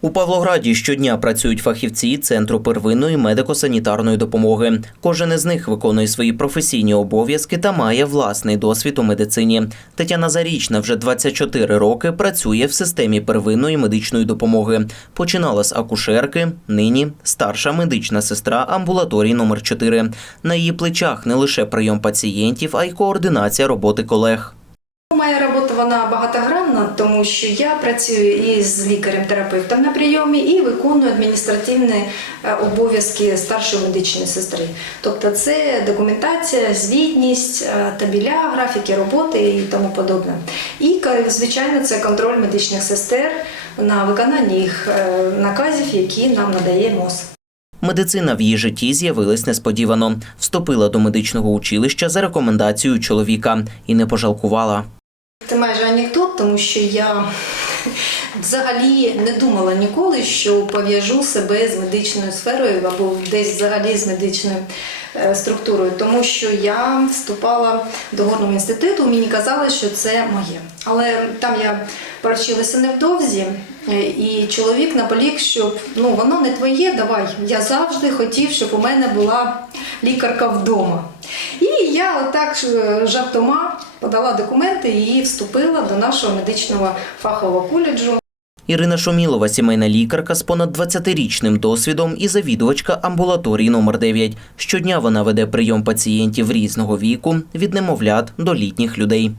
У Павлограді щодня працюють фахівці Центру первинної медико-санітарної допомоги. Кожен із них виконує свої професійні обов'язки та має власний досвід у медицині. Тетяна Зарічна вже 24 роки працює в системі первинної медичної допомоги. Починала з акушерки, нині старша медична сестра амбулаторії номер 4 На її плечах не лише прийом пацієнтів, а й координація роботи колег. Моя робота вона багатогранна, тому що я працюю і з лікарем-терапевтом на прийомі, і виконую адміністративні е, обов'язки старшої медичної сестри. Тобто це документація, звітність, е, табіля, графіки роботи і тому подобне. І звичайно, це контроль медичних сестер на виконання їх е, наказів, які нам надає МОЗ. Медицина в її житті з'явилась несподівано. Вступила до медичного училища за рекомендацією чоловіка і не пожалкувала. Це майже анекдот, тому що я взагалі не думала ніколи, що пов'яжу себе з медичною сферою або десь взагалі з медичною е, структурою, тому що я вступала до горного інституту, мені казали, що це моє. Але там я провчилася невдовзі, е, і чоловік наполіг, щоб ну воно не твоє, давай. Я завжди хотів, щоб у мене була лікарка вдома. І я отак е, жартома подала документи і вступила до нашого медичного фахового коледжу. Ірина Шомілова, сімейна лікарка з понад 20-річним досвідом і завідувачка амбулаторії номер 9 Щодня вона веде прийом пацієнтів різного віку від немовлят до літніх людей.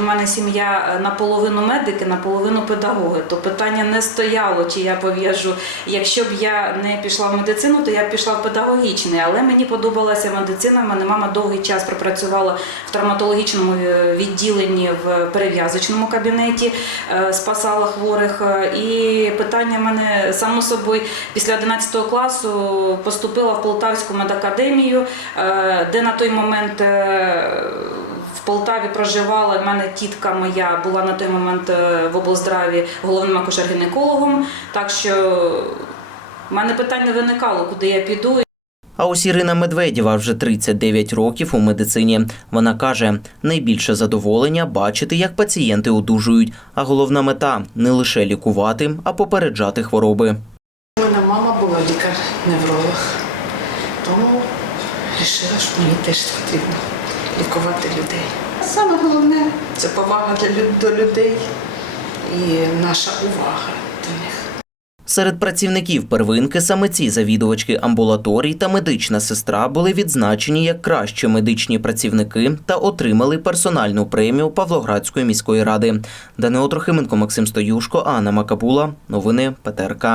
У мене сім'я е, наполовину медики, наполовину педагоги. То питання не стояло, чи я пов'яжу. Якщо б я не пішла в медицину, то я б пішла в педагогічний. Але мені подобалася медицина. У мене мама довгий час пропрацювала в травматологічному е, відділенні в перев'язочному кабінеті, е, спасала хворих. І питання мене само собою після 11 класу поступила в Полтавську медакадемію, де на той момент. Полтаві проживала. В мене тітка моя була на той момент е, в облздраві головним акушер-гінекологом. Так що в мене питань не виникало, куди я піду. А ось Ірина Медведєва вже 39 років у медицині. Вона каже, найбільше задоволення бачити, як пацієнти одужують. А головна мета не лише лікувати, а попереджати хвороби. У мене мама була лікар-невролог, тому вирішила, що мені теж потрібно лікувати людей. А Саме головне це повага для до людей і наша увага до них. Серед працівників первинки саме ці завідувачки амбулаторій та медична сестра були відзначені як кращі медичні працівники та отримали персональну премію Павлоградської міської ради. Данило Трохименко, Максим Стоюшко, Анна Макабула. Новини ПТРК.